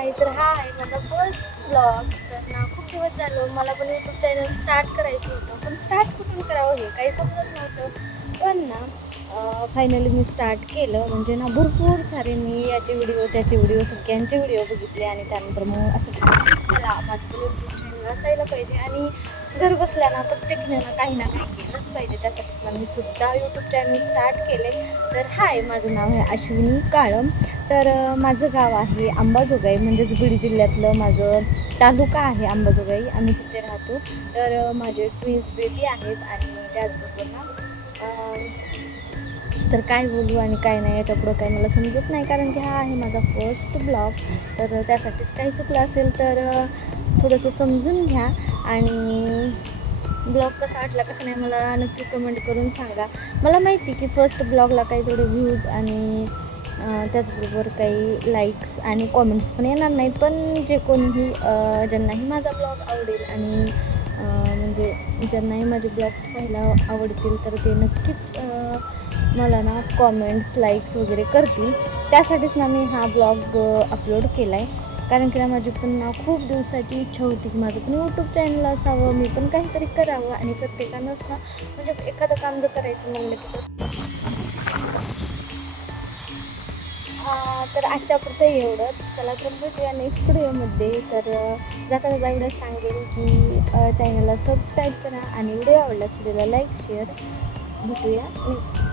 हाय. तर हा आहे माझा फर्स्ट ब्लॉग. तर ना खूप दिवस झालं मला पण यूट्यूब चॅनल स्टार्ट करायचं होतं, पण स्टार्ट कुठून करावं हे काही समजत नव्हतं. पण ना फायनली मी स्टार्ट केलं. म्हणजे ना भरपूर सारे मी याचे व्हिडिओ त्याचे व्हिडिओ सगळ्यांचे व्हिडिओ बघितले आणि त्यानंतर मग असं चला माझं पण यूट्यूब चॅनल असायला पाहिजे आणि घर बसल्या ना प्रत्येकीने ना काही केलंच पाहिजे. त्यासाठीच ना मी सुद्धा यूट्यूब चॅनल स्टार्ट केले. तर हाय, माझं नाव आहे अश्विनी काळम. तर माझं गाव आहे अंबाजोगाई, म्हणजेच बीड जिल्ह्यातलं माझं तालुका आहे अंबाजोगाई. आम्ही तिथे राहतो. तर माझे ट्विन्स बेबी आहेत आणि त्याचबरोबर ना तर काय बोलू आणि काय नाही याच्या पुढं काही मला समजत नाही, कारण की हा आहे माझा फर्स्ट ब्लॉग. तर त्यासाठीच काही चुकलं असेल तर थोडंसं समजून घ्या. आणि ब्लॉग कसा वाटला कसं नाही मला नक्की कमेंट करून सांगा. मला माहिती की फर्स्ट ब्लॉगला काही थोडे व्ह्यूज आणि त्याचबरोबर काही लाईक्स आणि कॉमेंट्स पण येणार नाहीत. पण जे कोणीही ज्यांनाही माझा ब्लॉग आवडेल आणि म्हणजे ज्यांनाही माझे ब्लॉग्स पाहायला आवडतील तर ते नक्कीच मला ना कॉमेंट्स लाईक्स वगैरे करतील. त्यासाठीच ना मी हा ब्लॉग अपलोड केला आहे. कारण की ना माझी पण ना खूप दिवसाची इच्छा होती की माझं पण यूट्यूब चॅनल असावं, मी पण काहीतरी करावं. आणि प्रत्येकानंच ना म्हणजे एखादं काम जर करायचं म्हणलं की तर आजच्यापुरतं एवढंच. चला तर भेटूया नेक्स्ट व्हिडिओमध्ये. तर जाता जाता एवढं सांगेल की चॅनलला सबस्क्राईब करा आणि व्हिडिओ आवडल्यास व्हिडिओला लाईक शेअर. भेटूया नेक्स्ट